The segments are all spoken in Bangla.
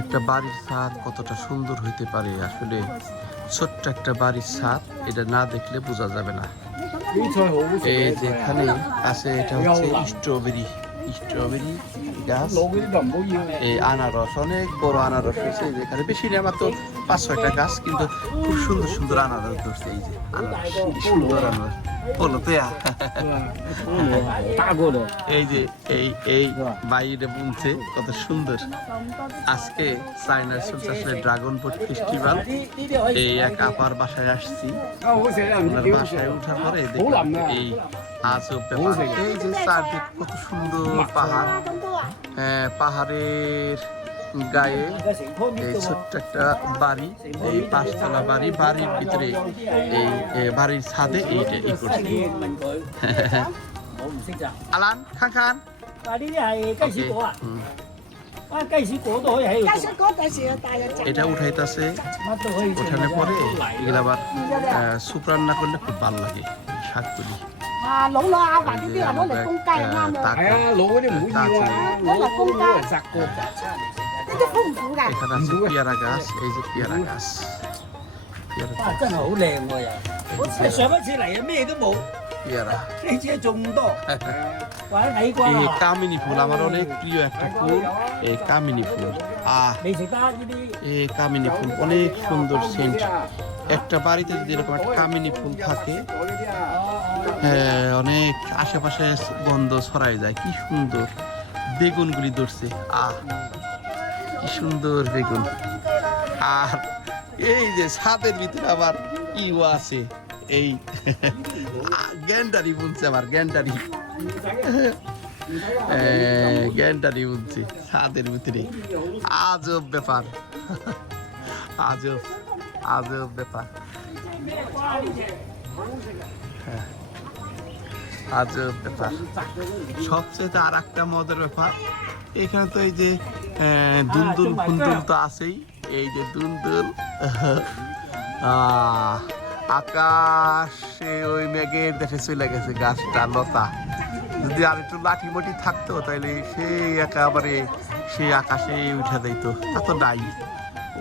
একটা বাড়ির ছাদ কতটা সুন্দর হইতে পারে আসলে ছোট্ট একটা বাড়ির ছাদ এটা না দেখলে বোঝা যাবে না। এই যে এখানে আছে এটা হচ্ছে স্ট্রবেরি গাছ, এই আনারস অনেক বড় আনারস হয়েছে এখানে, বেশি নেই মাত্র 5-6টা গাছ, কিন্তু খুব সুন্দর সুন্দর আনারস ধরছে। এই যে আনারস, সুন্দর আনারস বলো তো এই যে এই বাইরে বুনছে কত সুন্দর। আজকে চায়নার চলছে আসলে ড্রাগন ফ্রুট ফেস্টিভ্যাল। এই এক আপার বাসায় আসছি, ওনার বাসায় ওঠার পরে দেখলাম এই আজব ব্যাপার। এই যে চারদিক কত সুন্দর পাহাড়, পাহাড়ের গায়ে এই ছোট্ট একটা বাড়ি, এই 5তলা বাড়ি, বাড়ির ভিতরে এই বাড়ির ছাদে এইটা ই করছে। আলান খান খান এটা উঠাইতেছে, ওঠানোর পরে এগুলো আবার স্যুপ রান্না করলে খুব ভালো লাগে শাকগুলি। এখানে আছে পেয়ারা গাছ, এই যে পেয়ারা গাছ, পেয়ারা এই কামিনী ফুল আমার অনেক প্রিয় একটা ফুল, এই কামিনী ফুল। এই কামিনী ফুল অনেক সুন্দর সেন্ট। একটা বাড়িতে যদি এরকম একটা কামিনী ফুল থাকে, অনেক আশেপাশে গন্ধ ছড়ায় যায়। কি সুন্দর বেগুনগুলি ধরছে, কি সুন্দর বেগুন। আর এই যে ছাদের ভিতরে আবার ইও আছে, এই গ্যান্ডারি বুনছে, আবার গ্যান্ডারি বুনছে ছাদের ভিতরে। আজব ব্যাপার, আজব ব্যাপার, আজব ব্যাপার। সবচেয়ে আর একটা মজার ব্যাপার, এখানে তো এই যে দুলদুল ফুন্দুল তো আছেই, এই যে দুলদুল। আকাশে ওই মেঘের দেশে চলে গেছে গাছটা লতা। যদি আর একটু লাঠি মটি থাকতো তাহলে সেই একেবারে সেই আকাশে উঠে যাইতো, তা তো নাই,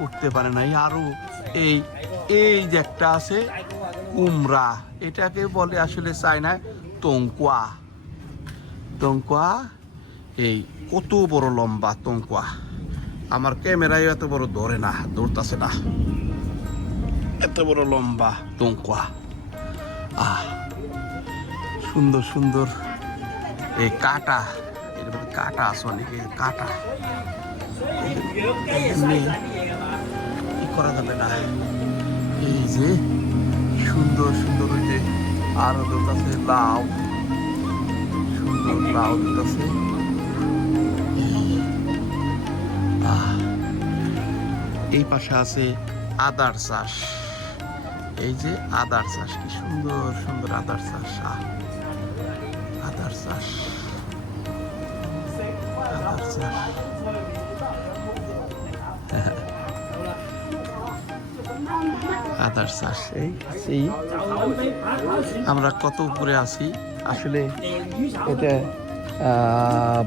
উঠতে পারে নাই। আরো এই এই যে একটা আছে কুমড়া, এটাকে বলে আসলে চায়নায় তংকুয়া। এই কত বড় লম্বা তংকুয়া, আমার ক্যামেরায় এত বড় ধরে না, ধরতেছে না, এত বড় লম্বা তংকুয়া। সুন্দর সুন্দর এই কাটা, এর মধ্যে কাটা আছে অনেকে, কাটা কি করা যাবে না। এই যে সুন্দর সুন্দর ওই যে আরো আছে লাউ, সুন্দর লাউ আছে। এই পাশে আছে আদার চাষ, এই যে আদার চাষ, কি সুন্দর সুন্দর আদার চাষ, আদার চাষ, আদার চাষ। আদার চাষ, এই আমরা কত উপরে আছি আসলে এটা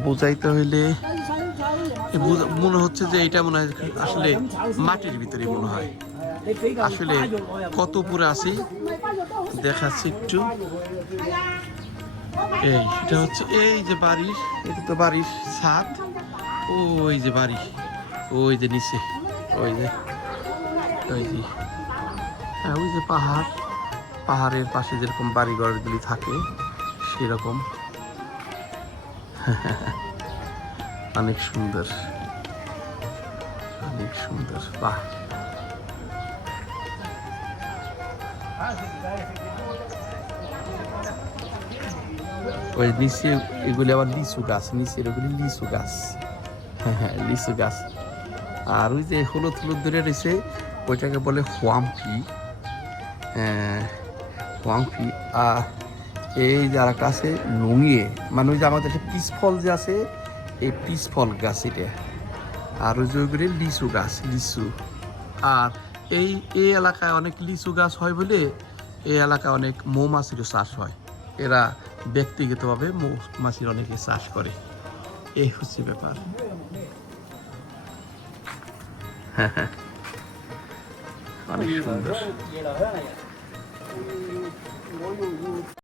বোঝাইতে হইলে মনে হচ্ছে যে এটা মনে হয় আসলে মাটির ভিতরে মনে হয়। আসলে কত উপরে আছি দেখাচ্ছি একটু। এই এটা হচ্ছে এই যে বাড়ির, এটা তো বাড়ির ছাদ, ওই যে বাড়ি, ওই যে নিচে, ওই যে ওই যে পাহাড়ের পাশে যেরকম বাড়ি ঘরগুলি থাকে সেরকম। অনেক সুন্দর, অনেক সুন্দর, বাহ। ওই নিচে এগুলি আবার লিচু গাছ, নিচের ওগুলি লিচু গাছ, হ্যাঁ লিচু গাছ। আর ওই যে হলুদ ধরে রয়েছে ওইটাকে বলে হোয়াংফি। আর এই যারা কাছে লুঙিয়ে, মানে ওই যে আমাদের একটা পিস ফল যে আছে, এই পিস ফল গাছ এটা। আর ওই যে ওইগুলি লিচু গাছ, লিচু। আর এই এলাকায় অনেক লিচু গাছ হয় বলে এই এলাকায় অনেক মৌমাছিরও চাষ হয়। এরা ব্যক্তিগতভাবে মৌমাছির অনেকে চাষ করে। এই হচ্ছে ব্যাপার। হ্যাঁ হ্যাঁ, অনেক সুন্দর।